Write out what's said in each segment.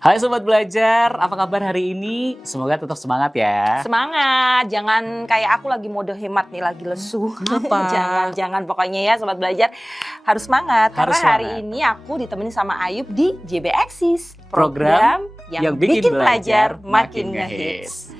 Hai Sobat Belajar, apa kabar hari ini? Semoga tetap semangat ya. Semangat, jangan kayak aku lagi mode hemat nih, lagi lesu. Kenapa? Jangan pokoknya ya Sobat Belajar harus semangat. Harus karena hari semangat. ini aku ditemani sama Ayub di JB Eksis. Program yang bikin belajar makin makin ngehits.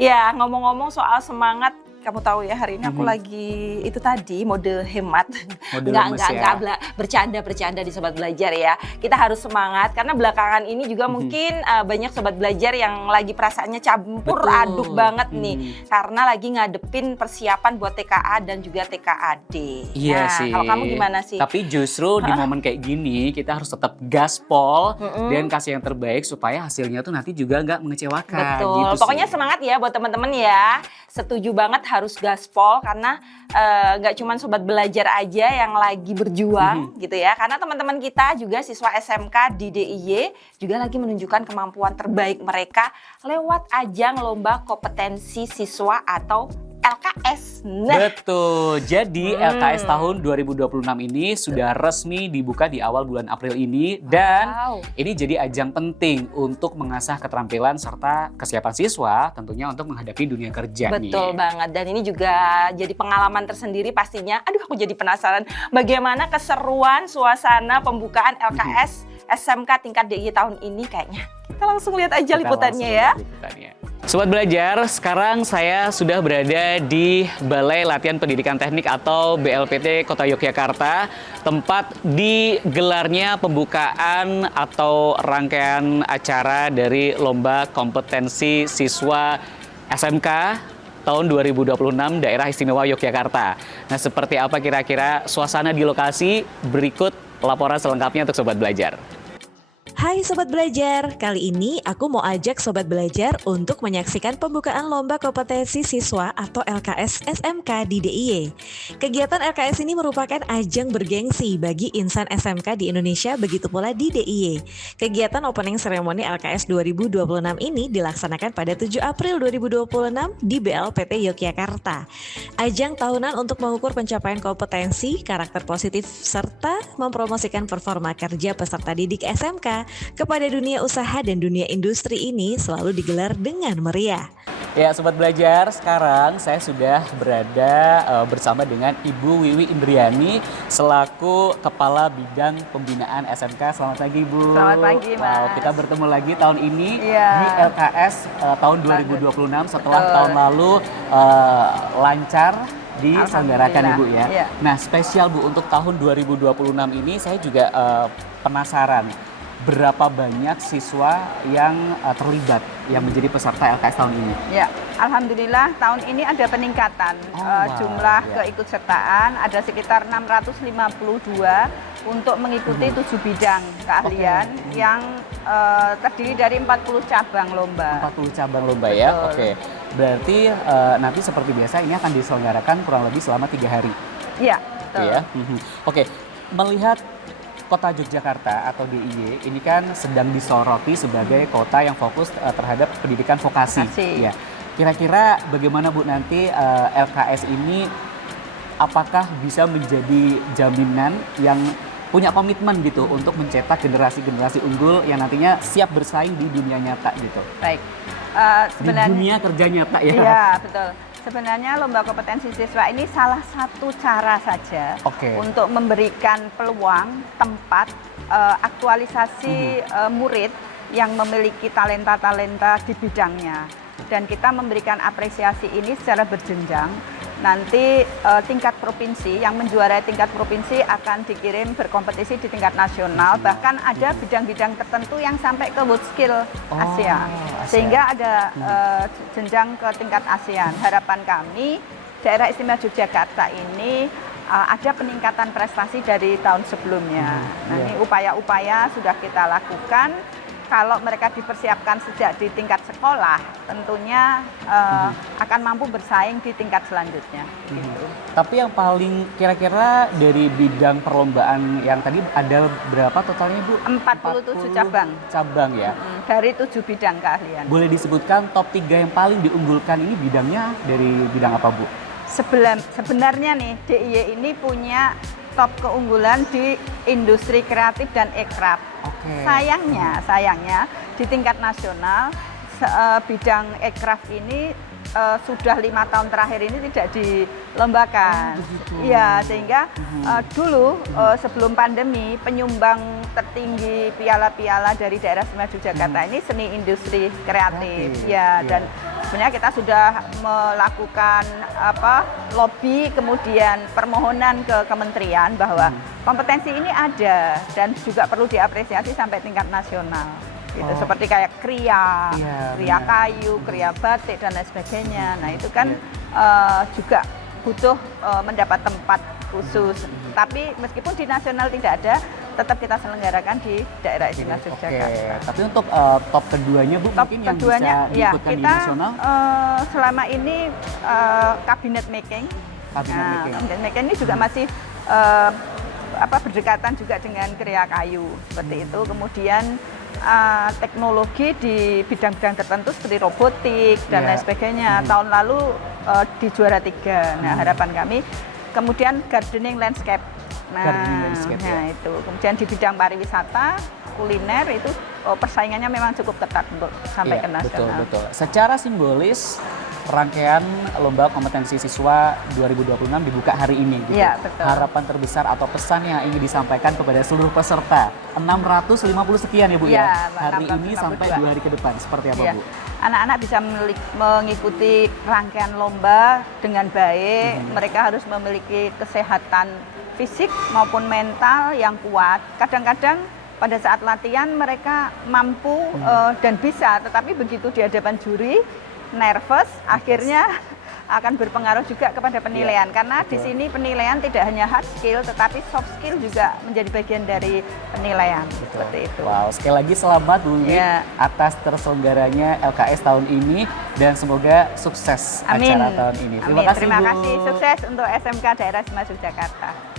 Ya ngomong-ngomong soal semangat, kamu tahu ya hari ini aku lagi itu tadi mode hemat. Mode lemes ya. Bercanda di Sobat Belajar ya. Kita harus semangat karena belakangan ini juga mungkin banyak Sobat Belajar yang lagi perasaannya campur Betul. aduk banget nih. Karena lagi ngadepin persiapan buat TKA dan juga TKAD. Iya Nah, sih. kalau kamu gimana sih? Tapi justru di momen kayak gini kita harus tetap gaspol dan kasih yang terbaik supaya hasilnya tuh nanti juga nggak mengecewakan. Betul, Gitu pokoknya sih. semangat ya buat teman-teman ya. Setuju banget harus gaspol karena nggak cuma Sobat Belajar aja yang lagi berjuang gitu ya. Karena teman-teman kita juga siswa SMK di DIY juga lagi menunjukkan kemampuan terbaik mereka lewat ajang lomba kompetensi siswa atau LKS. Nah, Betul, jadi LKS tahun 2026 ini sudah resmi dibuka di awal bulan April ini dan wow. ini jadi ajang penting untuk mengasah keterampilan serta kesiapan siswa tentunya untuk menghadapi dunia kerja nih. Betul banget, dan ini juga jadi pengalaman tersendiri pastinya. Aduh, aku jadi penasaran bagaimana keseruan suasana pembukaan LKS SMK tingkat DIY tahun ini kayaknya. Kita langsung lihat aja Kita liputannya langsung ya. lihat liputannya. Sobat Belajar, sekarang saya sudah berada di Balai Latihan Pendidikan Teknik atau BLPT Kota Yogyakarta, tempat digelarnya pembukaan atau rangkaian acara dari Lomba Kompetensi Siswa SMK tahun 2026 Daerah Istimewa Yogyakarta. Nah, seperti apa kira-kira suasana di lokasi? Berikut laporan selengkapnya untuk Sobat Belajar. Hai Sobat Belajar, kali ini aku mau ajak Sobat Belajar untuk menyaksikan pembukaan Lomba Kompetensi Siswa atau LKS SMK di DIY. Kegiatan LKS ini merupakan ajang bergengsi bagi insan SMK di Indonesia, begitu pula di DIY. Kegiatan opening ceremony LKS 2026 ini dilaksanakan pada 7 April 2026 di BLPT Yogyakarta. Ajang tahunan untuk mengukur pencapaian kompetensi, karakter positif, serta mempromosikan performa kerja peserta didik SMK kepada dunia usaha dan dunia industri ini selalu digelar dengan meriah. Ya Sobat Belajar, sekarang saya sudah berada bersama dengan Ibu Wiwi Indriani selaku Kepala Bidang Pembinaan SMK. Selamat pagi Ibu. Selamat pagi, Mas. Wow, kita bertemu lagi tahun ini Iya. di LKS tahun 2026 setelah tahun lalu lancar diselenggarakan Ibu ya. Iya. Nah spesial Bu untuk tahun 2026 ini saya juga penasaran. Berapa banyak siswa yang terlibat yang menjadi peserta LKS tahun ini? Ya, alhamdulillah tahun ini ada peningkatan wow, jumlah ya. keikutsertaan, ada sekitar 652 untuk mengikuti 7 bidang keahlian yang terdiri dari 40 cabang lomba. 40 cabang lomba ya. Betul. Oke. Berarti nanti seperti biasa ini akan diselenggarakan kurang lebih selama 3 hari. Iya, Gitu betul. ya. Oke. Melihat Kota Yogyakarta atau DIY ini kan sedang disoroti sebagai kota yang fokus terhadap pendidikan vokasi. Vokasi. Ya. Kira-kira bagaimana Bu nanti LKS ini apakah bisa menjadi jaminan yang punya komitmen gitu untuk mencetak generasi-generasi unggul yang nantinya siap bersaing di dunia nyata gitu. Baik. Di dunia kerja nyata ya. Iya, betul. Sebenarnya lomba kompetensi siswa ini salah satu cara saja Oke. untuk memberikan peluang, tempat, aktualisasi murid yang memiliki talenta-talenta di bidangnya. Dan kita memberikan apresiasi ini secara berjenjang. Nanti tingkat provinsi, yang menjuarai tingkat provinsi akan dikirim berkompetisi di tingkat nasional. Bahkan ada bidang-bidang tertentu yang sampai ke World Skill ASEAN. Sehingga ada jenjang ke tingkat ASEAN. Harapan kami, daerah istimewa Yogyakarta ini ada peningkatan prestasi dari tahun sebelumnya. Nah, ini upaya-upaya sudah kita lakukan. kalau mereka dipersiapkan sejak di tingkat sekolah, tentunya akan mampu bersaing di tingkat selanjutnya. Gitu. Tapi yang paling kira-kira dari bidang perlombaan yang tadi ada berapa totalnya Bu? 47 cabang. Cabang ya. Dari 7 bidang keahlian. Boleh disebutkan top 3 yang paling diunggulkan ini bidangnya dari bidang apa Bu? Sebenarnya nih DIY ini punya top keunggulan di industri kreatif dan ekraf. Sayangnya di tingkat nasional bidang ekraf ini sudah 5 tahun terakhir ini tidak dilombakan. Iya, sehingga dulu sebelum pandemi penyumbang tertinggi piala-piala dari daerah Istimewa Yogyakarta ini seni industri kreatif. Ya, dan sebenarnya kita sudah melakukan lobby kemudian permohonan ke kementerian bahwa kompetensi ini ada dan juga perlu diapresiasi sampai tingkat nasional. Gitu, seperti kayak kriya kayu, kriya batik dan lain sebagainya. Nah itu kan juga butuh mendapat tempat khusus. Tapi meskipun di nasional tidak ada, tetap kita selenggarakan di daerah Istimewa Yogyakarta. Tapi untuk top keduanya Bu, top mungkin yang keduanya, bisa diikutkan kita, di nasional? Selama ini cabinet making. Cabinet making ini juga masih berdekatan juga dengan kriya kayu seperti itu. Kemudian teknologi di bidang-bidang tertentu seperti robotik dan lain sebagainya. Tahun lalu di juara 3. Nah, harapan kami kemudian gardening landscape. Nah, itu. Kemudian di bidang pariwisata, kuliner itu persaingannya memang cukup ketat untuk sampai ke nasional. Betul. Secara simbolis rangkaian lomba kompetensi siswa 2026 dibuka hari ini. Gitu. Iya, betul. Harapan terbesar atau pesan yang ingin disampaikan kepada seluruh peserta 650 sekian ya Bu ya. Hari ini sampai 2 hari ke depan seperti apa Bu? Anak-anak bisa mengikuti rangkaian lomba dengan baik. Mereka harus memiliki kesehatan fisik maupun mental yang kuat. Kadang-kadang pada saat latihan mereka mampu dan bisa, tetapi begitu di hadapan juri nervous, akhirnya akan berpengaruh juga kepada penilaian. Karena di sini penilaian tidak hanya hard skill, tetapi soft skill juga menjadi bagian dari penilaian. Seperti itu. Wow, sekali lagi selamat Bu Wiwit atas terselenggaranya LKS tahun ini dan semoga sukses acara tahun ini. Terima kasih. Sukses untuk SMK Daerah Istimewa Yogyakarta.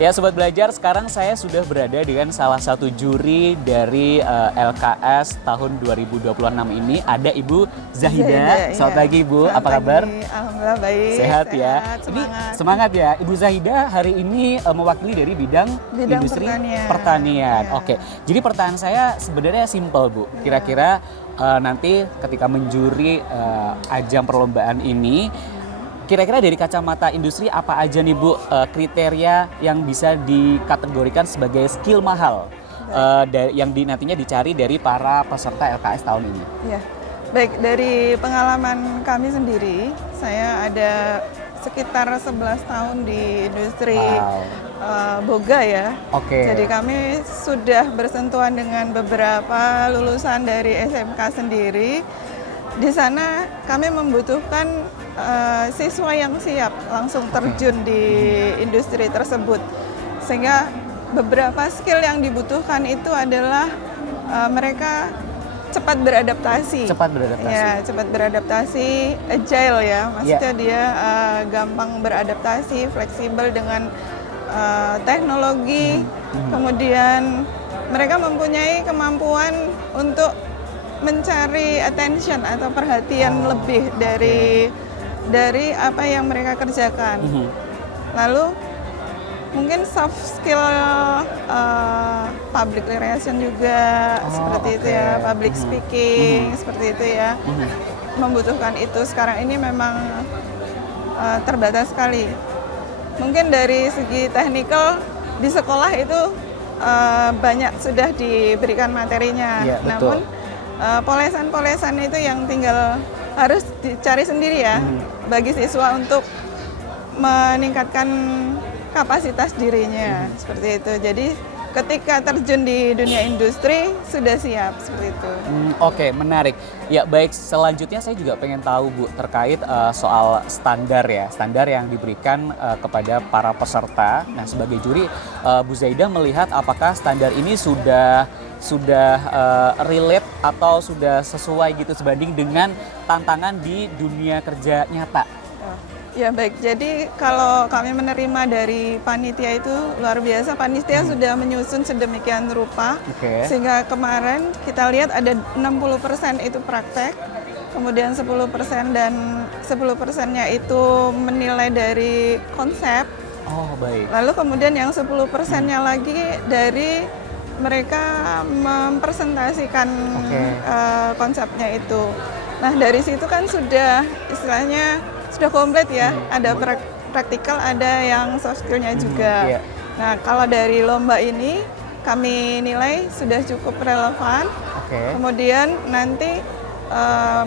Ya Sobat Belajar, sekarang saya sudah berada dengan salah satu juri dari LKS tahun 2026 ini. Ada Ibu Zahida. Selamat pagi Ibu, apa kabar? Alhamdulillah baik. Sehat ya. Ini semangat ya. Ibu Zahida hari ini mewakili dari bidang industri pertanian. Oke, jadi pertanyaan saya sebenarnya simpel Bu. Kira-kira nanti ketika menjuri ajang perlombaan ini, kira-kira dari kacamata industri apa aja nih Bu kriteria yang bisa dikategorikan sebagai skill mahal yang nantinya dicari dari para peserta LKS tahun ini? Ya, baik, dari pengalaman kami sendiri, saya ada sekitar 11 tahun di industri boga ya. Jadi kami sudah bersentuhan dengan beberapa lulusan dari SMK sendiri. Di sana kami membutuhkan siswa yang siap langsung terjun di industri tersebut, sehingga beberapa skill yang dibutuhkan itu adalah mereka cepat beradaptasi. Ya, cepat beradaptasi, agile ya, maksudnya dia gampang beradaptasi, fleksibel dengan teknologi. Kemudian mereka mempunyai kemampuan untuk mencari attention atau perhatian lebih dari apa yang mereka kerjakan. Lalu mungkin soft skill public relation juga seperti itu ya, public speaking seperti itu ya. Membutuhkan itu sekarang ini memang terbatas sekali. Mungkin dari segi teknikal di sekolah itu banyak sudah diberikan materinya, namun polesan-polesan itu yang tinggal harus dicari sendiri ya bagi siswa untuk meningkatkan kapasitas dirinya seperti itu. Jadi ketika terjun di dunia industri sudah siap seperti itu. Oke, menarik. Ya baik, selanjutnya saya juga pengen tahu Bu terkait soal standar ya, standar yang diberikan kepada para peserta. Nah sebagai juri, Bu Zaida melihat apakah standar ini sudah relate atau sudah sesuai gitu sebanding dengan tantangan di dunia kerja nyata. Ya baik, jadi kalau kami menerima dari panitia itu luar biasa, panitia sudah menyusun sedemikian rupa, sehingga kemarin kita lihat ada 60% itu praktek, kemudian 10% dan 10%-nya itu menilai dari konsep. Oh baik. Lalu kemudian yang 10%-nya lagi dari mereka mempresentasikan konsepnya itu. Nah dari situ kan sudah istilahnya sudah komplit ya, ada praktikal, ada yang soft skill-nya juga. Nah kalau dari lomba ini kami nilai sudah cukup relevan. Kemudian nanti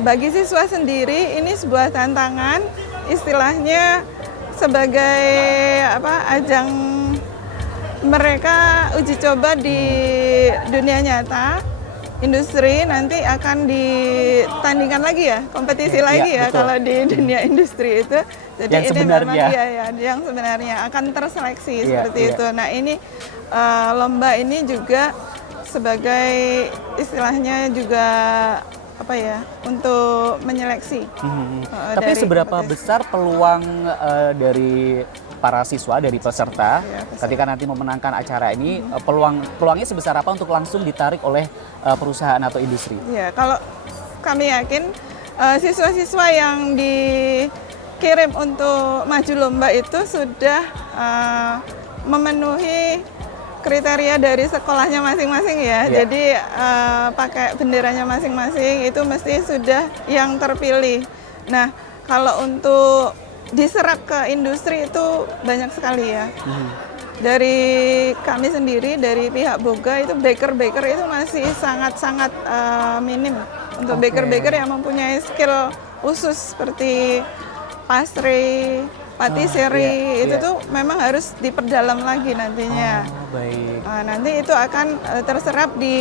bagi siswa sendiri ini sebuah tantangan, istilahnya sebagai ajang mereka uji coba di dunia nyata. Industri nanti akan ditandingkan lagi ya, kompetisi lagi ya betul. Kalau di dunia industri itu. Jadi yang ini sebenarnya. memang yang sebenarnya akan terseleksi seperti itu. Nah ini lomba ini juga sebagai istilahnya juga untuk menyeleksi. Tapi seberapa besar peluang dari para siswa, dari peserta ketika nanti memenangkan acara ini, peluangnya sebesar apa untuk langsung ditarik oleh perusahaan atau industri? Ya, kalau kami yakin siswa-siswa yang dikirim untuk maju lomba itu sudah memenuhi kriteria dari sekolahnya masing-masing ya. Jadi pakai benderanya masing-masing itu mesti sudah yang terpilih. Nah, kalau untuk diserap ke industri itu banyak sekali ya. Dari kami sendiri, dari pihak Boga itu baker itu masih sangat-sangat minim. Untuk baker yang mempunyai skill khusus seperti pastry, patisserie, itu tuh memang harus diperdalam lagi nantinya. Baik. Nah, nanti itu akan terserap di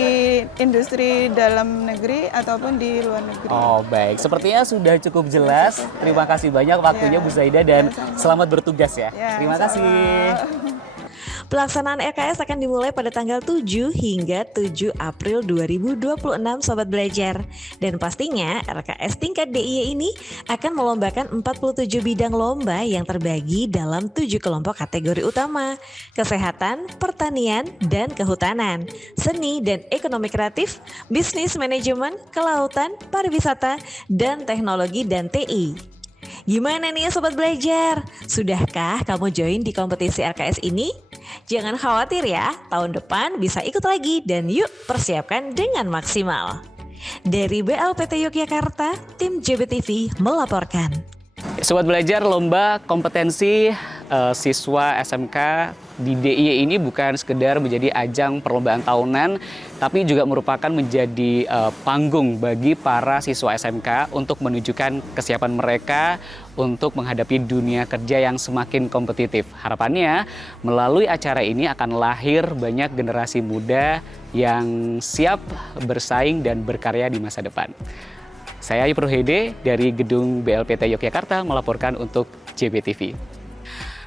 industri dalam negeri ataupun di luar negeri. Oh baik, sepertinya sudah cukup jelas. Terima kasih banyak waktunya Bu Zaida dan selamat bertugas ya. Terima kasih. Pelaksanaan LKS akan dimulai pada tanggal 7 hingga 7 April 2026 Sobat Belajar. Dan pastinya LKS tingkat DIY ini akan melombakan 47 bidang lomba yang terbagi dalam 7 kelompok kategori utama: kesehatan, pertanian, dan kehutanan, seni dan ekonomi kreatif, bisnis manajemen, kelautan, pariwisata, dan teknologi dan TI. Gimana nih Sobat Belajar? Sudahkah kamu join di kompetisi LKS ini? Jangan khawatir ya, tahun depan bisa ikut lagi dan yuk persiapkan dengan maksimal. Dari BLPT Yogyakarta, tim JBTV melaporkan. Sobat Belajar, lomba kompetensi siswa SMK di DIY ini bukan sekedar menjadi ajang perlombaan tahunan, tapi juga merupakan menjadi panggung bagi para siswa SMK untuk menunjukkan kesiapan mereka untuk menghadapi dunia kerja yang semakin kompetitif. Harapannya, melalui acara ini akan lahir banyak generasi muda yang siap bersaing dan berkarya di masa depan. Saya Yipro Hede dari Gedung BLPT Yogyakarta melaporkan untuk JBTV.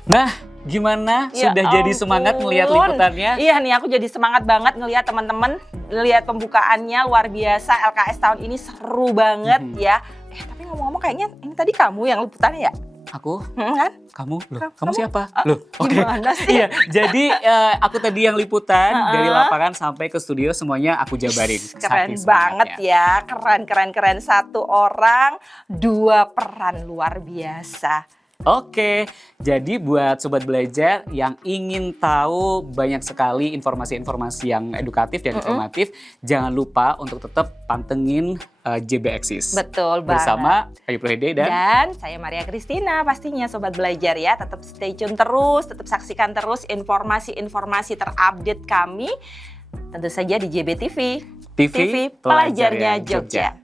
Nah, gimana? Ya Sudah jadi semangat melihat liputannya? Iya nih, aku jadi semangat banget ngelihat teman-teman, lihat pembukaannya luar biasa. LKS tahun ini seru banget ya. Tapi ngomong-ngomong kayaknya ini tadi kamu yang liputannya ya? Aku? Kan? Kamu? Loh, kamu siapa? Loh, gimana sih? Iya, jadi aku tadi yang liputan dari lapangan sampai ke studio semuanya aku jabarin. Keren banget ya, keren. Satu orang, 2 peran luar biasa. Oke, jadi buat Sobat Belajar yang ingin tahu banyak sekali informasi-informasi yang edukatif dan informatif, jangan lupa untuk tetap pantengin JBXIS. Betul banget. Bersama Yipro Hede dan saya Maria Kristina, pastinya Sobat Belajar ya. Tetap stay tune terus, tetap saksikan terus informasi-informasi terupdate kami. Tentu saja di JBTV, TV Pelajarnya Jogja.